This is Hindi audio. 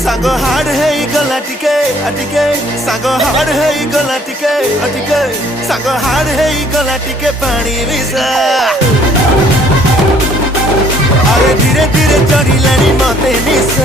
सांग हाड़ है गला टिके अटिके सांग हाड़ है गला टिके अटिके सांग हाड़ है गला टिके पानी मिसा अरे धीरे धीरे चढ़ी लानी मते निशा।